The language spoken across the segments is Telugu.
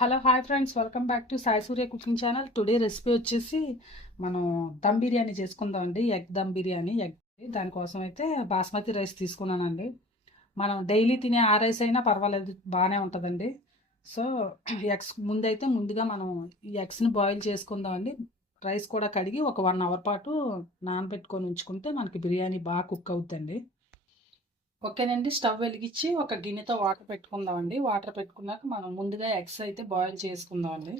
Hello hi friends, welcome back to Sai Surya cooking channel. Today recipe వచ్చేసి మనం దమ్ బిర్యానీ చేసుకుందామండి. ఎగ్ దమ్ బిర్యానీ. దానికోసం అయితే బాస్మతి రైస్ తీసుకున్నానండి. మనం డైలీ తినే ఆ రైస్ అయినా పర్వాలేదు, బాగానే ఉంటుందండి. సో ముందుగా మనం ఈ ఎగ్స్ని బాయిల్ చేసుకుందామండి. రైస్ కూడా కడిగి ఒక 1 అవర్ పాటు నానబెట్టుకొని ఉంచుకుంటే మనకి బిర్యానీ బాగా కుక్ అవుతుందండి. ఓకేనండి, స్టవ్ వెలిగించి ఒక గిన్నెతో వాటర్ పెట్టుకుందామండి. వాటర్ పెట్టుకున్నాక మనం ముందుగా ఎగ్స్ అయితే బాయిల్ చేసుకుందామండి.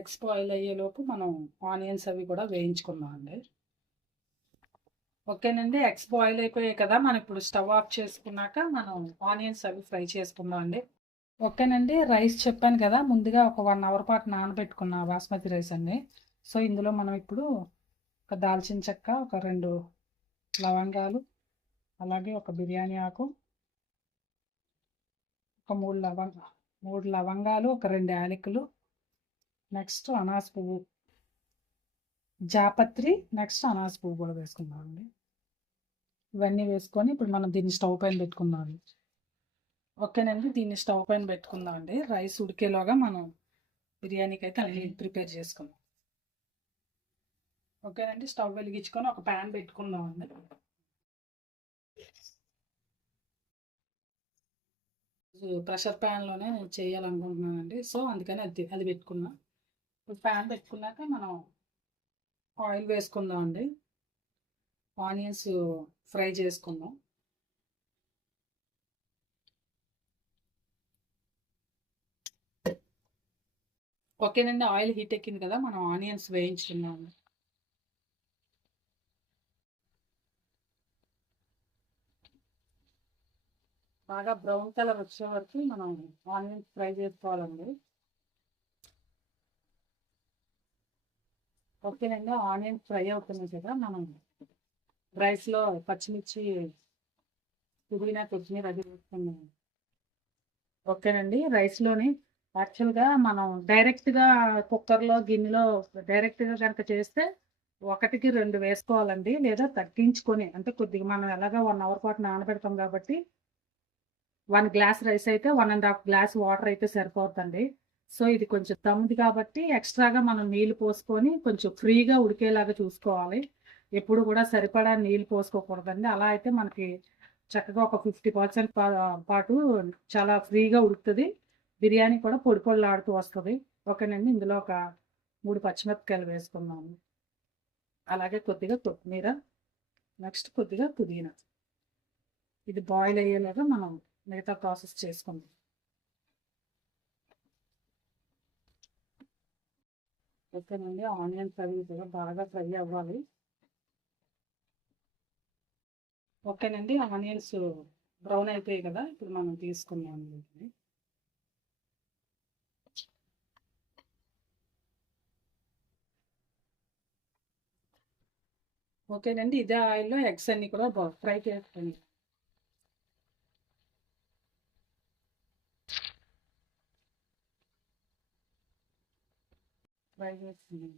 ఎగ్స్ బాయిల్ అయ్యేలోపు మనం ఆనియన్స్ అవి కూడా వేయించుకుందామండి. ఓకేనండి, ఎగ్స్ బాయిల్ అయిపోయాయి కదా, మనం ఇప్పుడు స్టవ్ ఆఫ్ చేసుకున్నాక మనం ఆనియన్స్ అవి ఫ్రై చేసుకుందామండి. ఓకేనండి, రైస్ చెప్పాను కదా, ముందుగా ఒక 1 అవర్ పాటు నానబెట్టుకున్న బాస్మతి రైస్ అండి. సో ఇందులో మనం ఇప్పుడు ఒక దాల్చిన చెక్క, ఒక 2 లవంగాలు, అలాగే ఒక బిర్యానీ ఆకు, ఒక 3 లవంగాలు, ఒక 2 యాలకులు, నెక్స్ట్ అనాస పువ్వు, జాపత్రి, నెక్స్ట్ అనాస పువ్వు కూడా వేసుకుందామండి. ఇవన్నీ వేసుకొని ఇప్పుడు మనం దీన్ని స్టవ్ పైన పెట్టుకుందాం. ఓకేనండి, దీన్ని స్టవ్ పైన పెట్టుకుందాం అండి. రైస్ ఉడికేలోగా మనం బిర్యానీకి అయితే అన్ని ప్రిపేర్ చేసుకుందాం. ఓకేనండి, స్టవ్ వెలిగించుకొని ఒక ప్యాన్ పెట్టుకుందాం అండి. ప్రెషర్ ప్యాన్లోనే నేను చేయాలనుకుంటున్నానండి. సో అందుకని అది పెట్టుకున్నా. ఇప్పుడు ప్యాన్ పెట్టుకున్నాక మనం ఆయిల్ వేసుకుందాం అండి. ఆనియన్స్ ఫ్రై చేసుకుందాం. ఓకేనండి, ఆయిల్ హీట్ ఎక్కింది కదా, మనం ఆనియన్స్ వేయించుకున్నాము. బాగా బ్రౌన్ కలర్ వచ్చే వరకు మనం ఆనియన్స్ ఫ్రై చేసుకోవాలండి. ఓకేనండి, ఆనియన్స్ ఫ్రై అవుతుంది కదా, మనం రైస్లో పచ్చిమిర్చి, పుదీనా, కొత్తిమీర అది వేసుకున్నాం. ఓకేనండి, రైస్లోని యాక్చువల్గా మనం డైరెక్ట్గా కుక్కర్లో గిన్నెలో డైరెక్ట్గా కనుక చేస్తే 1కి 2 వేసుకోవాలండి, లేదా తగ్గించుకొని, అంటే కొద్దిగా మనం ఎలాగో 1 అవర్ పాటు నానబెడతాం కాబట్టి 1 గ్లాస్ రైస్ అయితే 1.5 గ్లాస్ వాటర్ అయితే సరిపోతుందండి. సో ఇది కొంచెం దమ్ముది కాబట్టి ఎక్స్ట్రాగా మనం నీళ్లు పోసుకొని కొంచెం ఫ్రీగా ఉడికేలాగా చూసుకోవాలి. ఎప్పుడు కూడా సరిపడా నీళ్ళు పోసుకోకూడదండి. అలా అయితే మనకి చక్కగా ఒక 50% పాటు చాలా ఫ్రీగా ఉడుకుతుంది. బిర్యానీ కూడా పొడి పొడిలాడుతూ వస్తుంది. ఓకేనండి, ఇందులో ఒక 3 పచ్చిమిరపకాయలు వేసుకున్నాము. అలాగే కొద్దిగా కొత్తిమీర, నెక్స్ట్ కొద్దిగా పుదీనా. ఇది బాయిల్ అయ్యేలాగా మనం మిగతా ప్రాసెస్ చేసుకుందాం. ఓకేనండి, ఆనియన్స్ అవి కూడా బాగా ఫ్రై అవ్వాలి. ఓకేనండి, ఆనియన్స్ బ్రౌన్ అయిపోయాయి కదా, ఇప్పుడు మనం తీసుకుందాం వీటిని. ఓకేనండి, ఇదే ఆయిల్లో ఎగ్స్ అన్ని కూడా ఫ్రై చేసుకొని ఫ్రై చేసుకుందాం.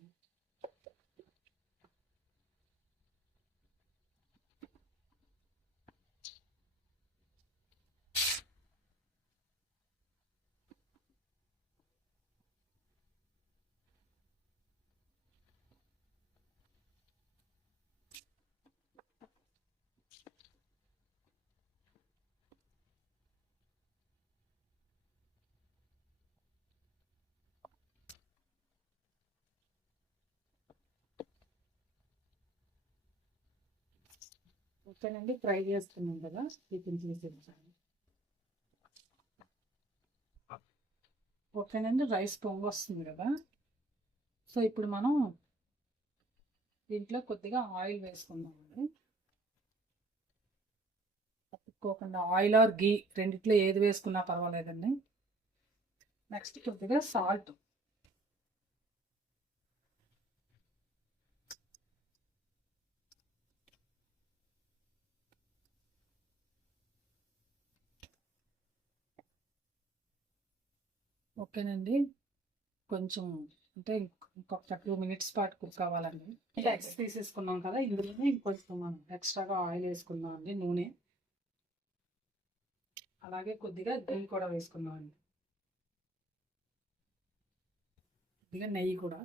ఓకేనండి, ఫ్రై చేసుకున్నాం కదా, వీటిని తీసేసాను. ఓకేనండి, రైస్ పొంగు వస్తుంది కదా, సో ఇప్పుడు మనం దీంట్లో కొద్దిగా ఆయిల్ వేసుకుందామండి. తప్పుకోకుండా ఆయిల్ ఆర్ గీ రెండిట్లో ఏది వేసుకున్నా పర్వాలేదండి. నెక్స్ట్ కొద్దిగా సాల్ట్. ఓకేనండి, కొంచెం అంటే ఇంకొక 2 మినిట్స్ పాటు కుక్ అవ్వాలండి. ఎగ్స్ తీసేసుకున్నాం కదా, ఇందులోనే ఇంకొంచెం మనం ఎక్స్ట్రాగా ఆయిల్ వేసుకుందాం అండి, నూనె. అలాగే కొద్దిగా నెయ్యి కూడా వేసుకుందామండి. కొద్దిగా నెయ్యి కూడా.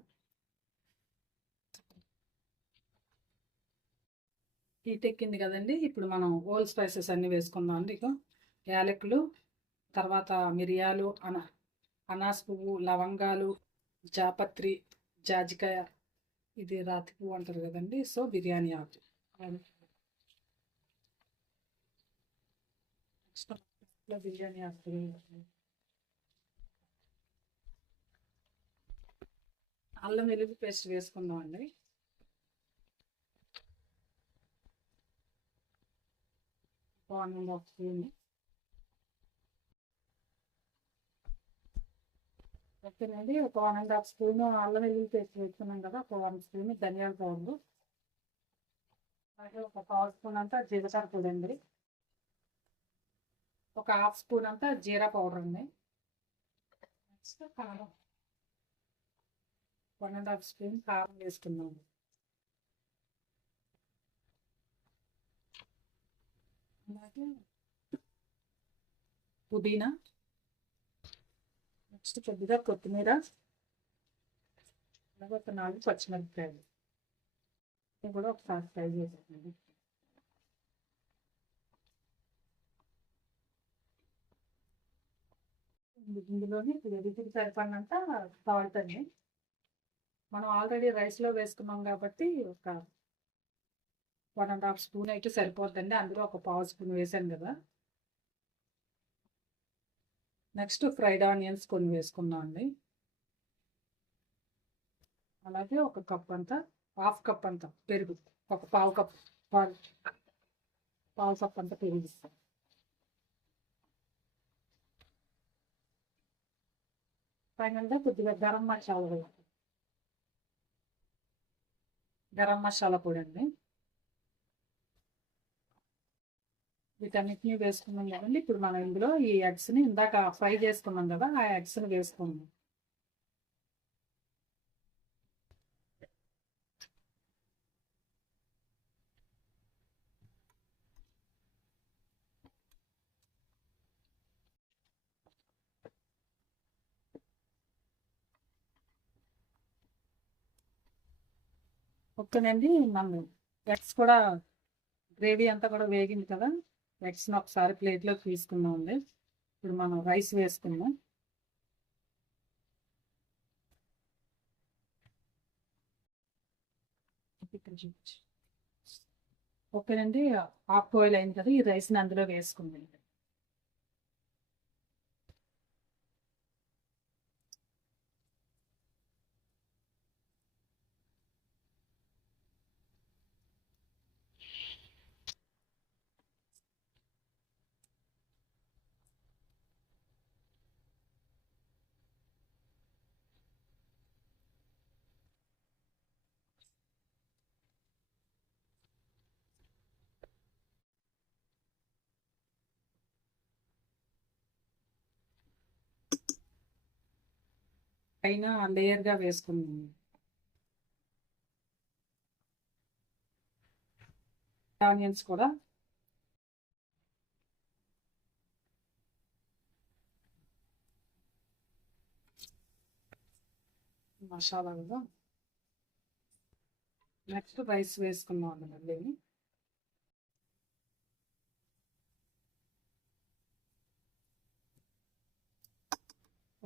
హీట్ ఎక్కింది కదండి, ఇప్పుడు మనం హోల్ స్పైసెస్ అన్నీ వేసుకుందాం అండి. ఇక యాలకులు, తర్వాత మిరియాలు, అనాస పువ్వు, లవంగాలు, జాపత్రి, జాజికాయ, ఇది రాతి పువ్వు అంటారు కదండి, సో బిర్యానీ ఆకు. బిర్యానీ ఆకు, అల్లం వెల్లుల్లి పేస్ట్ వేసుకుందాం అండి. స్పూన్. ఓకేనండి, ఒక 1.5 స్పూన్ అల్లం వెల్లుల్లి పేస్ట్ వేసుకున్నాం కదా, ఒక 1 స్పూన్ ధనియాల పౌడర్, అలాగే ఒక 1/2 స్పూన్ అంతా జీలకర్ర పొడి అండి, ఒక 1/2 స్పూన్ అంతా జీరా పౌడర్ అండి. నెక్స్ట్ కారం, 1.5 స్పూన్ కారం వేసుకున్నాము. అలాగే పుదీనా, నెక్స్ట్ కొద్దిగా కొత్తిమీర, అలాగే ఒక 4 పచ్చిమిరపకాయలు. ఇది కూడా ఒకసారి ఫ్రై చేసేయండి. ఇందులోని రుచికి సరిపడినంత సాల్ట్ అండి. మనం ఆల్రెడీ రైస్లో వేసుకున్నాం కాబట్టి ఒక 1.5 స్పూన్ అయితే సరిపోతుందండి. అందులో ఒక 1/2 స్పూన్ వేసాను కదా. నెక్స్ట్ ఫ్రైడ్ ఆనియన్స్ కొన్ని వేసుకున్నాం అండి. అలాగే ఒక కప్ అంతా, 1/2 కప్ అంతా పెరుగు, ఒక పావు కప్ అంతా పెరుగు ఇస్తాం. ఫైనల్గా కొద్దిగా గరం మసాలా పొడి అండి. వీటన్నిటిని వేసుకున్నాం కదండి. ఇప్పుడు మనం ఇందులో ఈ ఎగ్స్ని ఇందాక ఫ్రై చేసుకున్నాం కదా, ఆ ఎగ్స్ని వేసుకున్నాం. ఓకేనండి, మనం ఎగ్స్ కూడా గ్రేవీ అంతా కూడా వేగింది కదా, ఎగ్స్ని ఒకసారి ప్లేట్లోకి తీసుకున్నాం అండి. ఇప్పుడు మనం రైస్ వేసుకున్నాం. ఓకేనండి, హాఫ్ బాయిల్ అయింది కదా, ఈ రైస్ని అందులో వేసుకుందాం. పైన లేయర్గా వేసుకున్నాం. ఆనియన్స్ కూడా మసాలా కూడా. నెక్స్ట్ రైస్ వేసుకున్నాం అండి మళ్ళీ.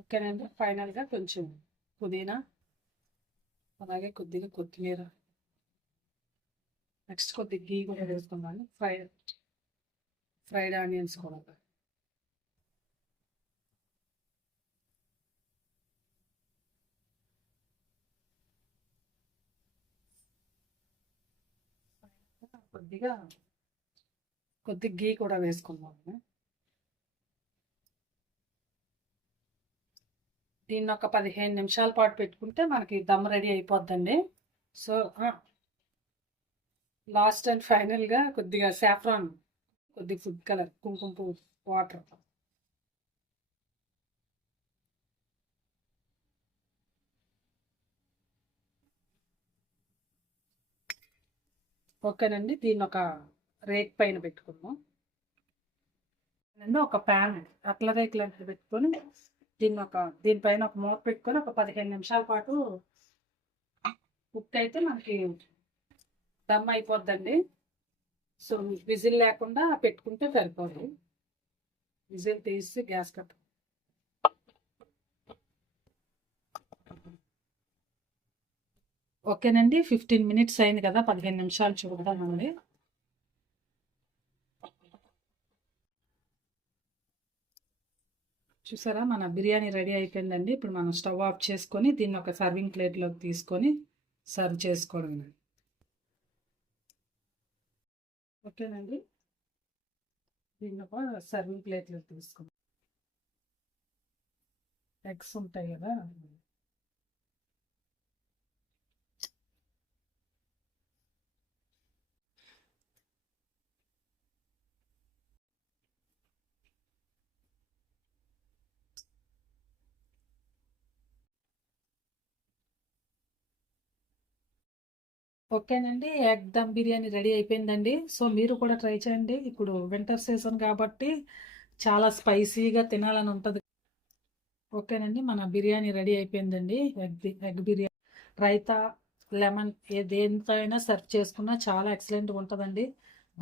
ఓకేనండి, ఫైనల్గా కొంచెం పుదీనా, అలాగే కొద్దిగా కొత్తిమీర, నెక్స్ట్ కొద్దిగా గీ కూడా వేసుకున్నాను. ఫ్రైడ్ ఆనియన్స్ కూడా. కొద్దిగా గీ కూడా వేసుకున్నాము. దీన్ని ఒక 15 నిమిషాల పాటు పెట్టుకుంటే మనకి దమ్ రెడీ అయిపోద్దండి. సో లాస్ట్ అండ్ ఫైనల్గా కొద్దిగా సాఫ్రాన్, కొద్దిగా ఫుడ్ కలర్, కుంకుమ పువ్వు, వాటర్. ఓకేనండి, దీన్ని ఒక రేక్ పైన పెట్టుకుందాం. ఏంటంటే ఒక ప్యాన్ అట్ల రేకులాంటిది పెట్టుకొని దీనిపైన ఒక మూత పెట్టుకొని ఒక 15 నిమిషాల పాటు కుక్ అయితే మనకి దమ్ అయిపోద్దండి. సో విజిల్ లేకుండా పెట్టుకుంటే సరిపోదు. విజిల్ తీసి గ్యాస్ కట్టు. ఓకేనండి, 15 మినిట్స్ అయింది కదా, 15 నిమిషాలు చూద్దామండి. చూసారా, మన బిర్యానీ రెడీ అయిపోయిందండి. ఇప్పుడు మనం స్టవ్ ఆఫ్ చేసుకొని దీన్ని ఒక సర్వింగ్ ప్లేట్లోకి తీసుకొని సర్వ్ చేసుకోవడం. ఓకేనండి, దీన్ని ఒక సర్వింగ్ ప్లేట్లోకి తీసుకుందాం. ఎగ్స్ ఉంటాయి కదా, ఓకేనండి, ఎగ్ దమ్ బిర్యానీ రెడీ అయిపోయిందండి. సో మీరు కూడా ట్రై చేయండి. ఇప్పుడు వింటర్ సీజన్ కాబట్టి చాలా స్పైసీగా తినాలని ఉంటుంది. ఓకేనండి, మన బిర్యానీ రెడీ అయిపోయిందండి. ఎగ్ బిర్యానీ రైతా లెమన్ దేంతో అయినా సర్వ్ చేసుకున్నా చాలా ఎక్సలెంట్గా ఉంటుందండి.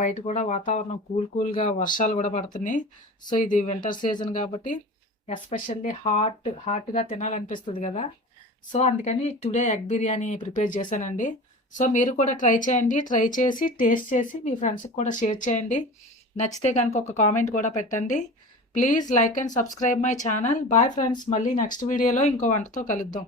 బయట కూడా వాతావరణం కూల్గా వర్షాలు కూడా పడుతున్నాయి. సో ఇది వింటర్ సీజన్ కాబట్టి ఎస్పెషల్లీ హాట్గా తినాలనిపిస్తుంది కదా. సో అందుకని టుడే ఎగ్ బిర్యానీ ప్రిపేర్ చేశానండి. సో మీరు కూడా ట్రై చేయండి. ట్రై చేసి టేస్ట్ చేసి మీ ఫ్రెండ్స్కి కూడా షేర్ చేయండి. నచ్చితే కనుక ఒక కామెంట్ కూడా పెట్టండి. Please like and subscribe my channel. Bye friends, మళ్ళీ నెక్స్ట్ వీడియోలో ఇంకో వంటతో కలుద్దాం.